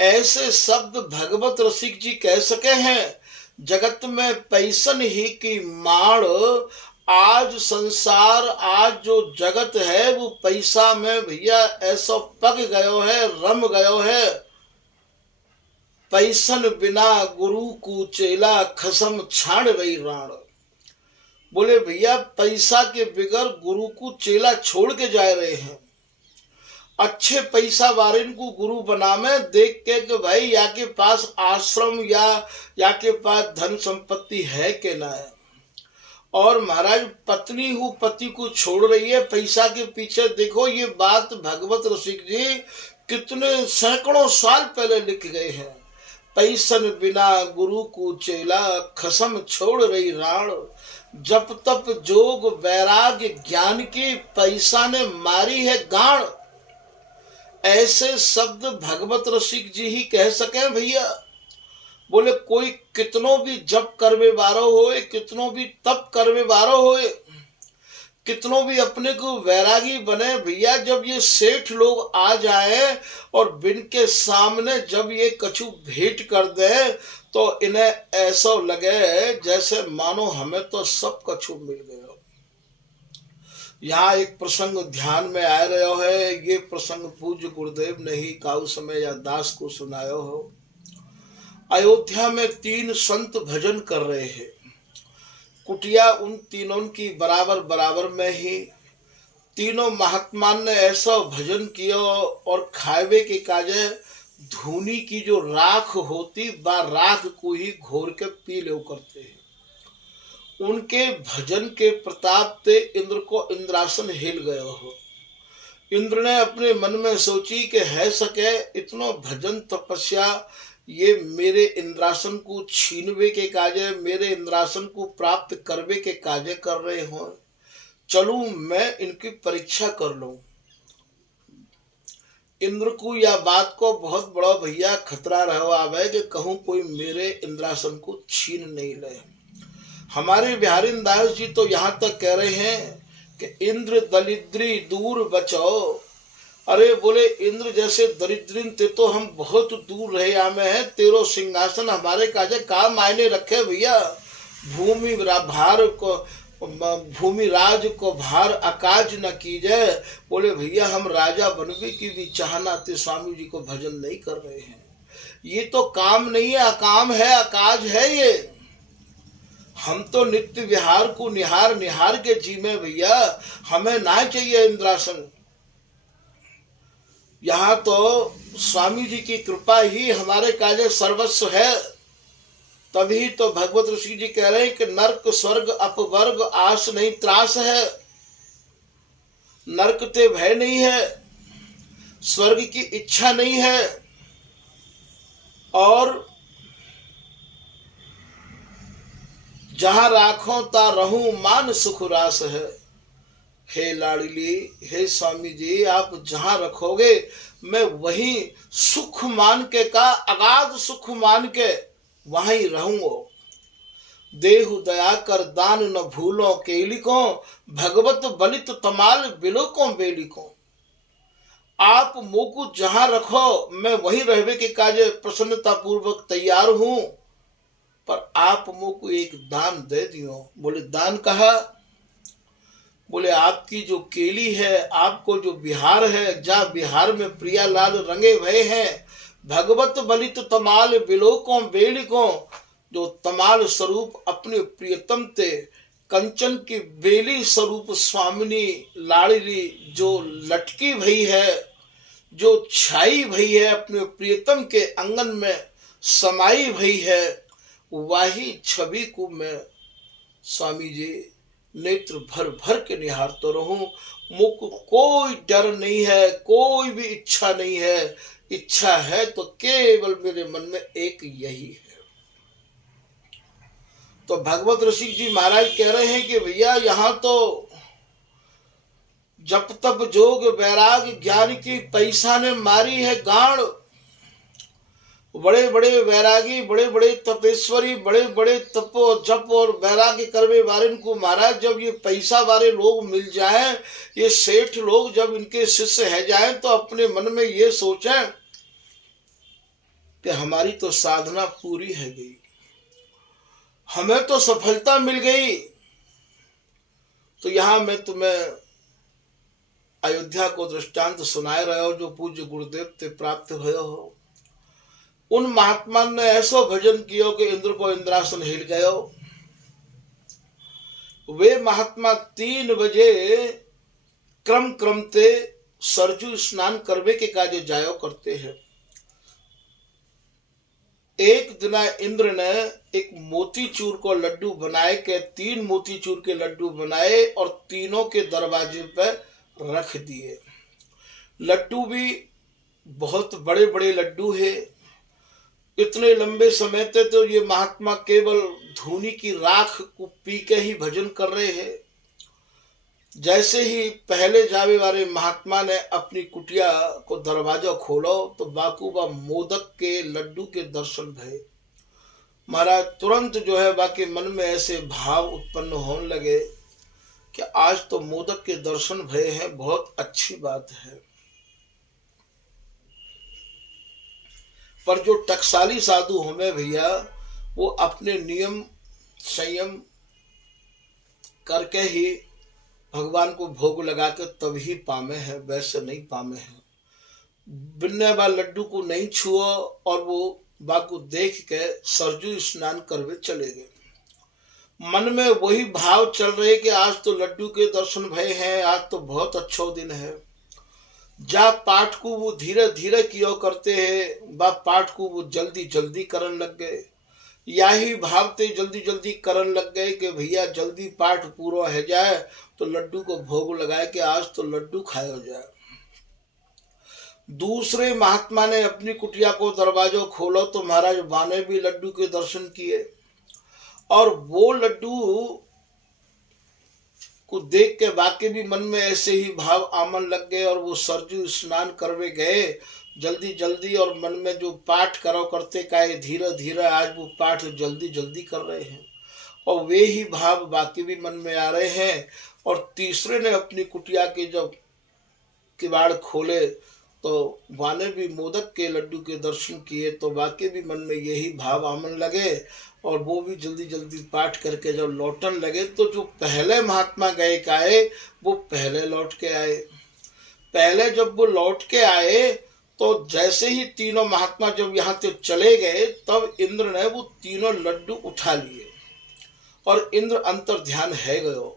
ऐसे शब्द भगवत रसिक जी कह सके हैं, जगत में पैसन ही की माड़। आज संसार, आज जो जगत है वो पैसा में भैया ऐसा पक गयो है, रम गयो है। पैसन बिना गुरु को चेला, खसम छाड़ रही राण। बोले भैया पैसा के बगैर गुरु को चेला छोड़ के जा रहे हैं। अच्छे पैसा वारिन को गुरु बनावे, देख के कि भाई या के पास आश्रम या के पास धन संपत्ति है कि ना है। और महाराज पत्नी हूँ पति को छोड़ रही है पैसा के पीछे। देखो ये बात भगवत रसिक जी कितने सैकड़ों साल पहले लिख गए हैं। पैसन बिना गुरु को चेला, खसम छोड़ रही राण। जप तप जोग वैराग्य ज्ञान की, पैसा ने मारी है गाड़। ऐसे शब्द भगवत रसिक जी ही कह सके भैया। बोले कोई कितनों भी जप करवे बारो होए, कितनों भी तप करवे बारो होए, कितनों भी अपने को वैरागी बने भैया, जब ये सेठ लोग आ जाए और बिन के सामने जब ये कछु भेंट कर दे तो इन्हें ऐसा लगे जैसे मानो हमें तो सब कछु मिल गया। यहाँ एक प्रसंग ध्यान में आ रहा है। ये प्रसंग पूज्य गुरुदेव ने ही काऊ समय या दास को सुनायो हो। अयोध्या में 3 संत भजन कर रहे हैं। कुटिया उन तीनों की बराबर बराबर में ही तीनों महात्मा ने ऐसा भजन किया और खावे के काजे धूनी की जो राख होती बा राख को ही घोर के पी ले करते हैं। उनके भजन के प्रताप से इंद्र को इंद्रासन हिल गया हो। इंद्र ने अपने मन में सोची कि है सके इतना भजन तपस्या ये मेरे इंद्रासन को छीनवे के काजे, मेरे इंद्रासन को प्राप्त करवे के काजे कर रहे हो। चलूं मैं इनकी परीक्षा कर लूं। इंद्र को यह बात को बहुत बड़ा भैया खतरा रहा है कि कहूं कोई मेरे इंद्रासन को छीन नहीं ले। हमारे बिहारी दास जी तो यहाँ तक कह रहे हैं कि इंद्र दरिद्री दूर बचाओ। अरे बोले इंद्र जैसे दरिद्रीन ते तो हम बहुत दूर रहे आमे हैं। तेरो सिंहासन हमारे काजे का मायने रखे भैया। भूमि भार को भूमि राज को भार अकाज न कीजे। बोले भैया हम राजा बनने की भी चाहना थे, स्वामी जी को भजन नहीं कर रहे हैं। ये तो काम नहीं है, अकाम है, अकाज है ये। हम तो नित्य विहार को निहार निहार के जीवे भैया, हमें ना चाहिए इंद्रासन। यहाँ तो स्वामी जी की कृपा ही हमारे काजे सर्वस्व है। तभी तो भगवत ऋषि जी कह रहे हैं कि नरक स्वर्ग अपवर्ग आस नहीं त्रास है। नरक ते भय नहीं है, स्वर्ग की इच्छा नहीं है, और जहां राखों ता रहूं मान सुख रास है। हे लाडली, हे स्वामी जी आप जहां रखोगे मैं वहीं सुख मान के का अगाध सुख मान के वहीं रहूंगा। देहु दया कर दान न भूलो केलिको, भगवत बलित तमाल बिलोको बेलिको। आप मोकू जहां रखो मैं वहीं रहने के काजे प्रसन्नता पूर्वक तैयार हूं। पर आप मोकू एक दान दे दियो। बोले दान कहा? बोले आपकी जो केली है, आपको जो बिहार है, जहाँ बिहार में प्रियालाल रंगे भय हैं, भगवत बलित तमाल बिलोकों बेलिकों, जो तमाल स्वरूप अपने प्रियतम ते कंचन की बेली स्वरूप स्वामिनी लाडली जो लटकी भई है, जो छाई भई है, अपने प्रियतम के आंगन में समाई भई है, वही छवि को मैं स्वामी जी नेत्र भर भर के निहारता रहूं। मुख कोई डर नहीं है, कोई भी इच्छा नहीं है। इच्छा है तो केवल मेरे मन में एक यही है। तो भगवत ऋषि जी महाराज कह रहे हैं कि भैया यहाँ तो जप तप जोग वैराग ज्ञान की पैसा ने मारी है गाड़। बड़े बड़े वैरागी, बड़े बड़े तपेश्वरी, बड़े बड़े तपो जप और वैराग्य करवे वाले को महाराज जब ये पैसा वाले लोग मिल जाएं, ये सेठ लोग जब इनके शिष्य है जाएं, तो अपने मन में ये सोचें कि हमारी तो साधना पूरी है गई, हमें तो सफलता मिल गई। तो यहां मैं तुम्हें अयोध्या को दृष्टांत सुनाए रहे हो जो पूज्य गुरुदेव से प्राप्त भयो हो। उन महात्मा ने ऐसो भजन कियो कि इंद्र को इंद्रासन हिल गयो। वे महात्मा 3 बजे क्रम क्रम ते सरजू स्नान करवे के काजे जायो करते हैं। एक दिन इंद्र ने एक मोतीचूर को लड्डू बनाए के 3 मोतीचूर के लड्डू बनाए और तीनों के दरवाजे पर रख दिए। लड्डू भी बहुत बड़े बड़े लड्डू है। इतने लंबे समय तक तो ये महात्मा केवल धूनी की राख को पी के ही भजन कर रहे हैं। जैसे ही पहले जावे वाले महात्मा ने अपनी कुटिया को दरवाजा खोलो तो बाकूबा मोदक के लड्डू के दर्शन भये। महाराज तुरंत जो है बाकी मन में ऐसे भाव उत्पन्न होने लगे कि आज तो मोदक के दर्शन भये हैं, बहुत अच्छी बात है। पर जो टकसाली साधु हमें भैया वो अपने नियम संयम करके ही भगवान को भोग लगा के तभी पामे हैं, वैसे नहीं पामे हैं। बिन्ने बा लड्डू को नहीं छुओ और वो बाको देख के सरजू स्नान करवे चले गए। मन में वही भाव चल रहे कि आज तो लड्डू के दर्शन भय हैं, आज तो बहुत अच्छा दिन है। जा पाठ को वो धीरे धीरे कियो करते हैं, बा पाठ को वो जल्दी जल्दी करन लग गए। यही भावते जल्दी जल्दी करन लग गए कि भैया जल्दी पाठ पूरा है जाए तो लड्डू को भोग लगाए कि आज तो लड्डू खाया जाए। दूसरे महात्मा ने अपनी कुटिया को दरवाजा खोलो तो महाराज बाने भी लड्डू के दर्शन किए और वो लड्डू को देख के बाकी भी मन में ऐसे ही भाव आमन लग गए और वो सरजू स्नान करवे गए जल्दी जल्दी। और मन में जो पाठ करो करते का धीरे धीरे आज वो पाठ जल्दी जल्दी कर रहे हैं और वे ही भाव बाकी भी मन में आ रहे हैं। और तीसरे ने अपनी कुटिया के जब किवाड़ खोले तो वाने भी मोदक के लड्डू के दर्शन किए तो बाकी भी मन में यही भाव आमन लगे और वो भी जल्दी जल्दी पाठ करके जब लौटन लगे तो जो पहले महात्मा गए काए वो पहले लौट के आए। पहले जब वो लौट के आए तो जैसे ही तीनों महात्मा जब यहाँ से चले गए तब इंद्र ने वो तीनों लड्डू उठा लिए और इंद्र अंतर ध्यान है गयो।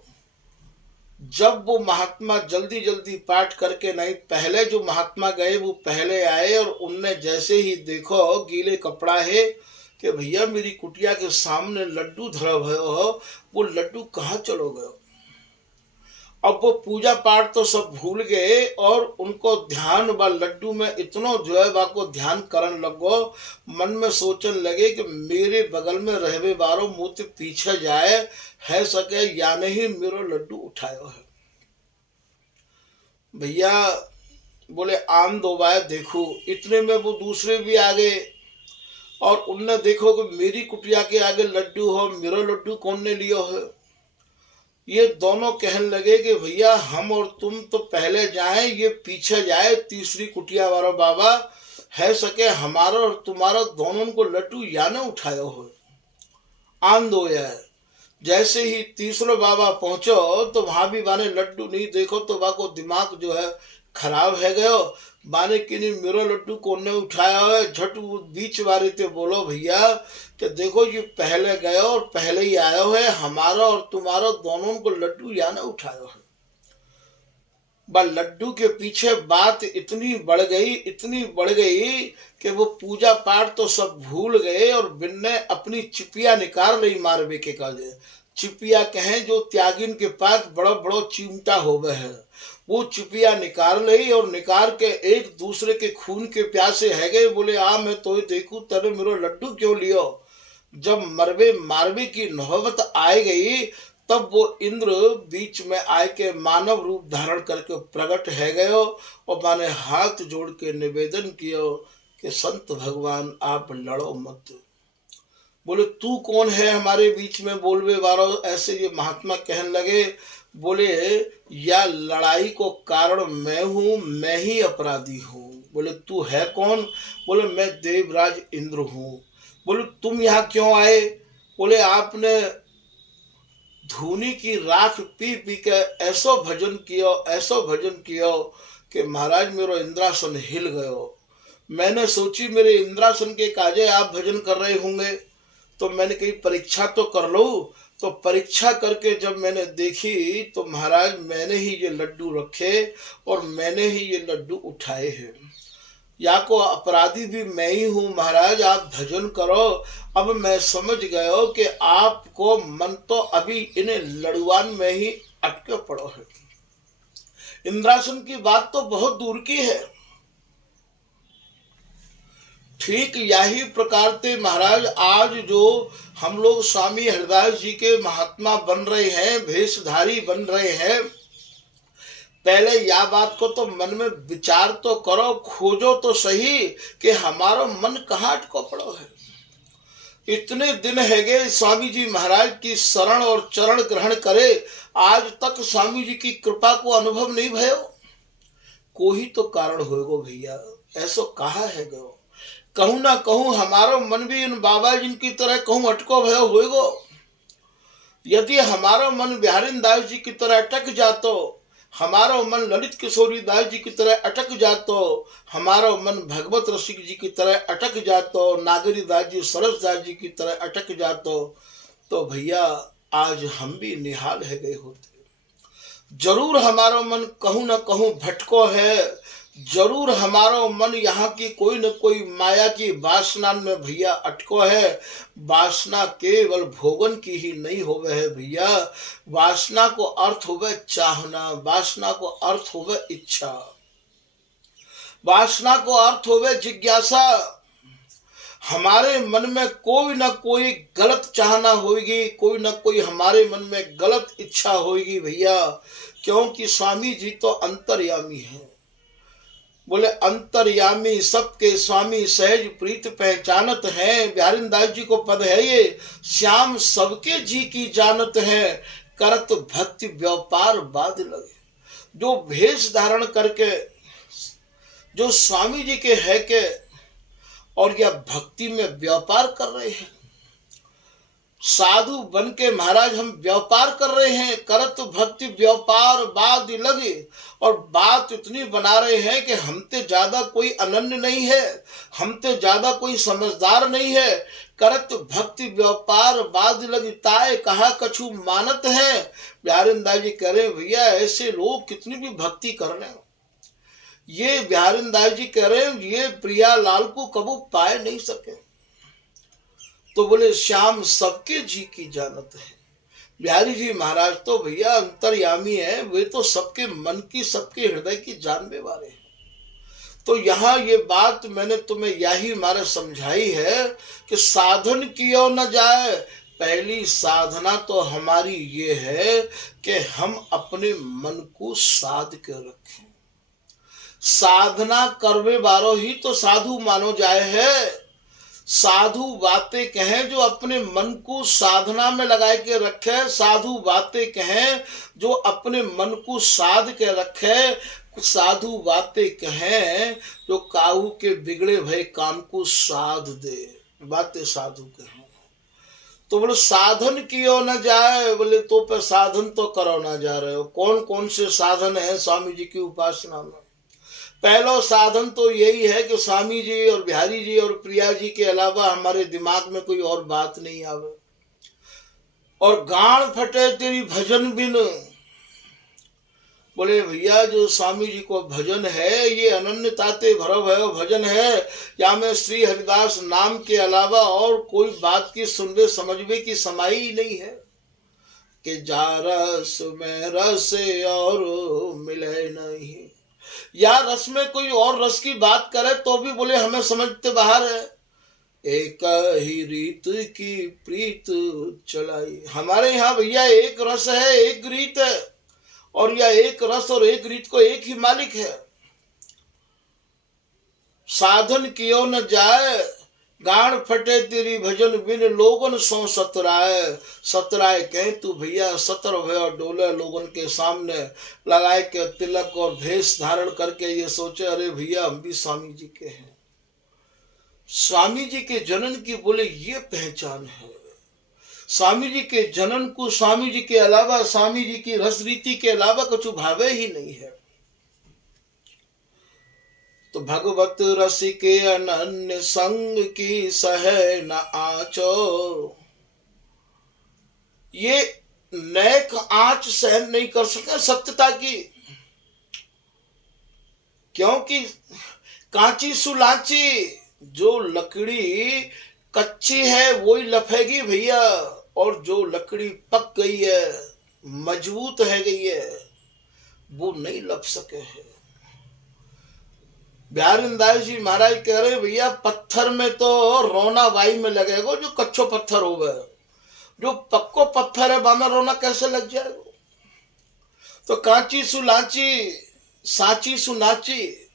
जब वो महात्मा जल्दी जल्दी पाठ करके नहीं, पहले जो महात्मा गए वो पहले आए और उनने जैसे ही देखो गीले कपड़ा है कि भैया मेरी कुटिया के सामने लड्डू धरा भयो, वो लड्डू कहाँ चलो गयो। अब वो पूजा पाठ तो सब भूल गए और उनको ध्यान बा लड्डू में इतना जो है बाको ध्यान करन लगो। मन में सोचन लगे कि मेरे बगल में रहवे बारो मुझे पीछे जाए है सके या नहीं मेरो लड्डू उठायो है। भैया बोले आम दो बार देखो। इतने में वो दूसरे भी आ गए और उनने देखो कि मेरी कुटिया के आगे लड्डू हो, मेरा लड्डू कौन ने लियो है। ये दोनों कहने लगे कि भैया हम और तुम तो पहले जाएं, ये पीछे जाए, तीसरी कुटिया वाला बाबा है सके हमारा और तुम्हारा दोनों को लड्डू या न उठायो हो, आन दो यार। जैसे ही तीसरा बाबा पहुंचो तो वहां भी बाने लड्डू नहीं देखो तो बाको दिमाग जो है खराब है गयो। बाने कि नहीं मेरा लड्डू कौन ने उठाया है। झट बीच वाले ते बोलो भैया कि देखो ये पहले गयो और पहले ही आयो है, हमारा और तुम्हारा दोनों को लड्डू या ना उठायो है। लड्डू के पीछे बात इतनी बढ़ गई कि वो पूजा पाठ तो सब भूल गए और बिन्ने अपनी चिपिया निकाल रही मारवे के काजे। चिपिया कहें जो त्यागिन के पास बड़ा बड़ा चिमटा होवे है, वो चिपिया निकाल रही और निकाल के एक दूसरे के खून के प्यासे है गए। बोले आ मैं तो देखूं तेरे मेरो लड्डू क्यों लियो। जब मरवे मारवे की नौबत आई गई तब वो इंद्र बीच में आए के मानव रूप धारण करके प्रकट है गयो और माने हाथ जोड़ के निवेदन कियो कि संत भगवान आप लड़ो मत। बोले तू कौन है हमारे बीच में बोलवे वारो, ऐसे ये महात्मा कहने लगे। बोले या लड़ाई को कारण मैं हूं, मैं ही अपराधी हूं। बोले तू है कौन? बोले मैं देवराज इंद्र हूं। बोले तुम यहाँ क्यों आए? बोले आपने धूनी की राख पी पी के ऐसो भजन कियो, ऐसो भजन कियो कि महाराज मेरो इंद्रासन हिल गयो। मैंने सोची मेरे इंद्रासन के काजे आप भजन कर रहे होंगे, तो मैंने कही परीक्षा तो कर लो। तो परीक्षा करके जब मैंने देखी तो महाराज मैंने ही ये लड्डू रखे और मैंने ही ये लड्डू उठाए हैं। या को अपराधी भी मैं ही हूँ महाराज, आप भजन करो। अब मैं समझ गयो कि आपको मन तो अभी इन्हें लड़ुआन में ही अटके पड़ो है। इंद्रासन की बात तो बहुत दूर की है। ठीक यही प्रकार से महाराज आज जो हम लोग स्वामी हरिदास जी के महात्मा बन रहे हैं, भेषधारी बन रहे हैं, पहले यह बात को तो मन में विचार तो करो, खोजो तो सही कि हमारा मन कहाँ अटको पड़ो है। इतने दिन है गए स्वामी जी महाराज की शरण और चरण ग्रहण करे, आज तक स्वामी जी की कृपा को अनुभव नहीं भयो। कोई तो कारण होएगो भैया, ऐसो कहा है गो। कहूं ना कहूं हमारा मन भी इन बाबा जी की तरह कहूं अटको भयो होएगो। यदि हमारा मन बिहारी दास जी की तरह अटक जातो, हमारा मन ललित किशोरी दास जी की तरह अटक जातो, हमारा मन भगवत रसिक जी की तरह अटक जातो, नागरी दास जी सरस दास जी की तरह अटक जातो, तो भैया आज हम भी निहाल है गए होते। जरूर हमारा मन कहूं न कहूं भटको है, जरूर हमारा मन यहाँ की कोई न कोई माया की वासना में भैया अटको है। वासना केवल भोगन की ही नहीं होवे है भैया, वासना को अर्थ होवे चाहना, वासना को अर्थ होवे इच्छा, वासना को अर्थ होवे जिज्ञासा। हमारे मन में कोई ना कोई गलत चाहना होगी, कोई ना कोई हमारे मन में गलत इच्छा होगी भैया, क्योंकि स्वामी जी तो अंतर्यामी है। बोले अंतर्यामी सबके स्वामी सहज प्रीत पहचानत है। बिहारी दास जी को पद है ये, श्याम सबके जी की जानत है, करत भक्ति व्यापार बाद लगे। जो भेष धारण करके जो स्वामी जी के है के और या भक्ति में व्यापार कर रहे हैं, साधु बन के महाराज हम व्यापार कर रहे हैं, करत भक्ति व्यापार बाद लगे। और बात इतनी बना रहे हैं कि हमसे ज्यादा कोई अनन्य नहीं है, हमसे ज्यादा कोई समझदार नहीं है। करत भक्ति व्यापार बाद लगी ताए कहा कछु मानत है। बिहारी दास जी कह रहे भैया ऐसे लोग कितनी भी भक्ति कर रहे हैं, ये बिहारी दास जी कह रहे हैं ये प्रिया लाल को कबू पाए नहीं सके। तो बोले श्याम सबके जी की जानत है। बिहारी जी महाराज तो भैया अंतर्यामी है, वे तो सबके मन की सबके हृदय की जानने वाले हैं। तो यहाँ ये बात मैंने तुम्हें यही मारे समझाई है कि साधन कियो न जाए। पहली साधना तो हमारी ये है कि हम अपने मन को साध के रखें। साधना करवे बारो ही तो साधु मानो जाए है। साधु बातें कहें जो अपने मन को साधना में लगा के रखे, साधु बातें कहें जो अपने मन को साध के रखे, साधु बातें कहें जो काहू के बिगड़े भय काम को साध दे, बातें साधु कहें। तो बोले साधन कियो न जाए, बोले तो पे साधन तो करो ना जा रहे हो। कौन कौन से साधन है स्वामी जी की उपासना में? पहला साधन तो यही है कि स्वामी जी और बिहारी जी और प्रिया जी के अलावा हमारे दिमाग में कोई और बात नहीं आवे। और गाड़ फटे तेरी भजन बिन। बोले भैया जो स्वामी जी को भजन है ये अनन्यताते भरव है भजन है, या में श्री हरिदास नाम के अलावा और कोई बात की सुनने समझने की समाई ही नहीं है कि जा रस में रस और मिले नहीं, या रस में कोई और रस की बात करे तो भी बोले हमें समझते बाहर है। एक ही रीत की प्रीत चलाई। हमारे यहाँ भैया एक रस है, एक रीत है, और यह एक रस और एक रीत को एक ही मालिक है। साधन कियो न जाए, गाड़ फटे तेरी भजन बिन लोगन सो सतराए। सतराए कहे तू भैया सतर भय डोले, लोगन के सामने लगाए के तिलक और भेष धारण करके ये सोचे अरे भैया हम भी स्वामी जी के हैं। स्वामी जी के जनन की बोले ये पहचान है। स्वामी जी के जनन को स्वामी जी के अलावा, स्वामी जी की रस रीति के अलावा कुछ भावे ही नहीं है। तो भगवत रसिके अनन्य संग की सह न आचो, ये नेक आंच सहन नहीं कर सके सत्यता की, क्योंकि कांची सुलाची, जो लकड़ी कच्ची है वही लफेगी भैया, और जो लकड़ी पक गई है, मजबूत है गई है, वो नहीं लप सके है। बिहारीदास जी महाराज कह रहे भैया पत्थर में तो रोना वाई में लगेगा, जो कच्चो पत्थर हो गए, जो पक्को पत्थर है बामे रोना कैसे लग जाएगा। तो कांची सुलाची साची सुनाची,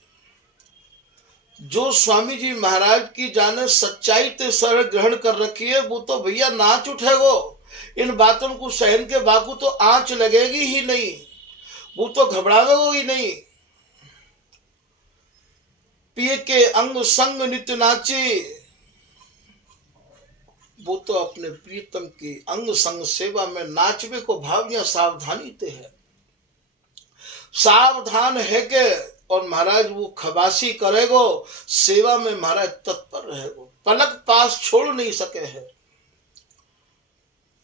जो स्वामी जी महाराज की जाने सच्चाई ते सर ग्रहण कर रखी है, वो तो भैया नाच उठेगो। इन बातों को सहन के बाकू तो आंच लगेगी ही नहीं, वो तो घबरावेगो ही नहीं। पिए के अंग संग नित्य नाचे, वो तो अपने प्रीतम की अंग संग सेवा में नाचवे को भाविया सावधानी ते है, सावधान है के। और महाराज वो खबासी करेगो, सेवा में महाराज तत्पर रहेगो, पलक पास छोड़ नहीं सके है।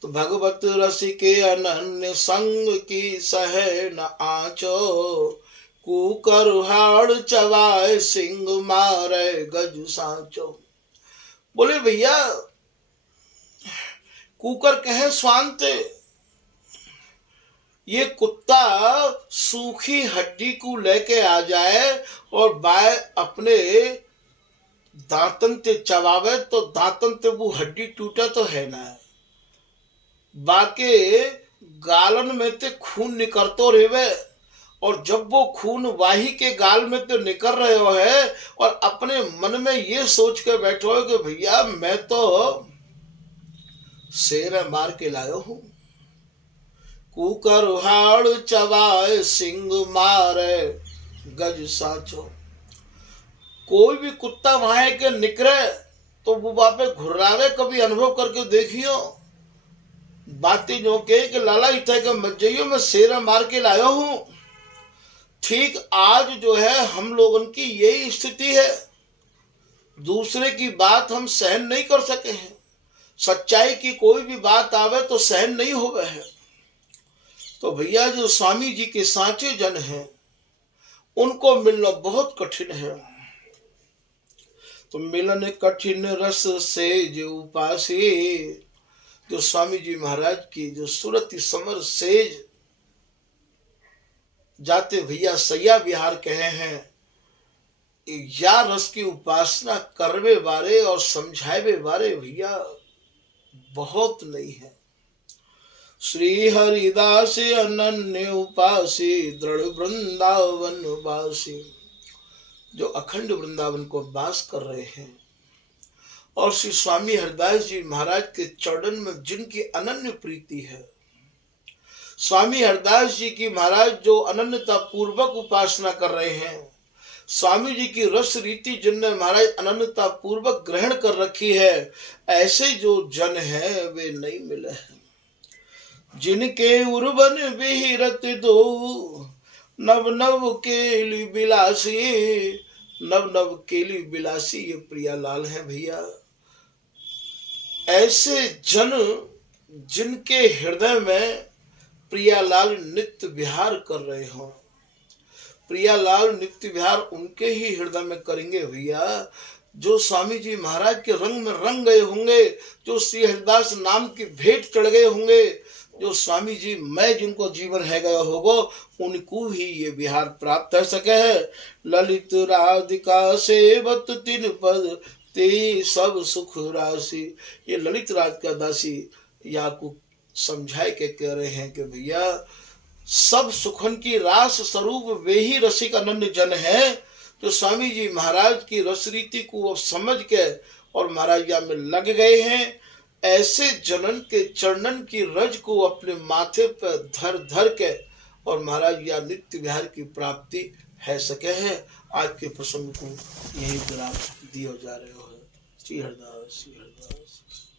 तो भगवत रसिके अनन्य संग की सह न आचो, कुकर हाड़ चवाए सिंह मारे गज सांचो। बोले भैया कुकर कहे स्वांत, ये कुत्ता सूखी हड्डी को लेके आ जाए और बाय अपने दांतन ते चबावे तो दांतन ते वो हड्डी टूटे तो है ना, बाके गालन में ते खून निकलतो रेवे, और जब वो खून वाही के गाल में तो निकल रहे हो है, और अपने मन में ये सोच के बैठो हो कि भैया मैं तो शेर मार के लायो हूं। कुकर हाड़ चबाए सिंह मारे गज सांचो। कोई भी कुत्ता वहां के निकले तो वो वहां पे घुर्रावे, कभी अनुभव करके देखियो। बातें जो के लाला इतना के मत जाइयो, मैं शेर मार के लाया हूं। ठीक आज जो है हम लोगों की यही स्थिति है, दूसरे की बात हम सहन नहीं कर सके हैं, सच्चाई की कोई भी बात आवे तो सहन नहीं हो गए है। तो भैया जो स्वामी जी के साचे जन हैं उनको मिलना बहुत कठिन है। तो मिलन कठिन रस से जो उपासी, जो स्वामी जी महाराज की जो सुरति समर सेज जाते भैया सैया विहार कहे हैं, या रस की उपासना करवे बारे और समझावे बारे भैया बहुत नहीं है। श्री हरिदास अनन्य उपासी, दृढ़ वृंदावन वासी, जो अखंड वृंदावन को वास कर रहे हैं, और श्री स्वामी हरिदास जी महाराज के चरण में जिनकी अनन्य प्रीति है, स्वामी हरिदास जी की महाराज जो अनन्यता पूर्वक उपासना कर रहे हैं, स्वामी जी की रस रीति जिनने महाराज अनन्यता पूर्वक ग्रहण कर रखी है, ऐसे जो जन है वे नहीं मिले हैं। जिनके उर्वन विहिरत दो, नव नव केली बिलासी, नव नव केली बिलासी, ये प्रियालाल है भैया। ऐसे जन जिनके हृदय में प्रियालाल नित्य विहार कर रहे हो, प्रियालाल नित्य विहार उनके ही हृदय में करेंगे भैया जो स्वामी जी महाराज के रंग में रंग गए होंगे, जो श्री हरिदास नाम की भेंट चढ़ गए होंगे, जो स्वामी जी मैं जिनको जीवन है गया होगा उनको ही ये विहार प्राप्त कर सके है। ललित राधिका सेवत तीन पद ते सब सुख राशि, ये ललित राधिका दासी या को समझाए के कह रहे हैं कि भैया सब सुखन की रास स्वरूप वे ही रसिक अनन्य जन है जो स्वामी जी महाराज की रस रीति को वो समझ के और महाराज या में लग गए हैं, ऐसे जनन के चरणन की रज को अपने माथे पर धर धर के और महाराज या नित्य विहार की प्राप्ति है सके हैं। आज के प्रसंग को यही विराम दिए जा रहे हो। श्री हरदास, श्री हरदास।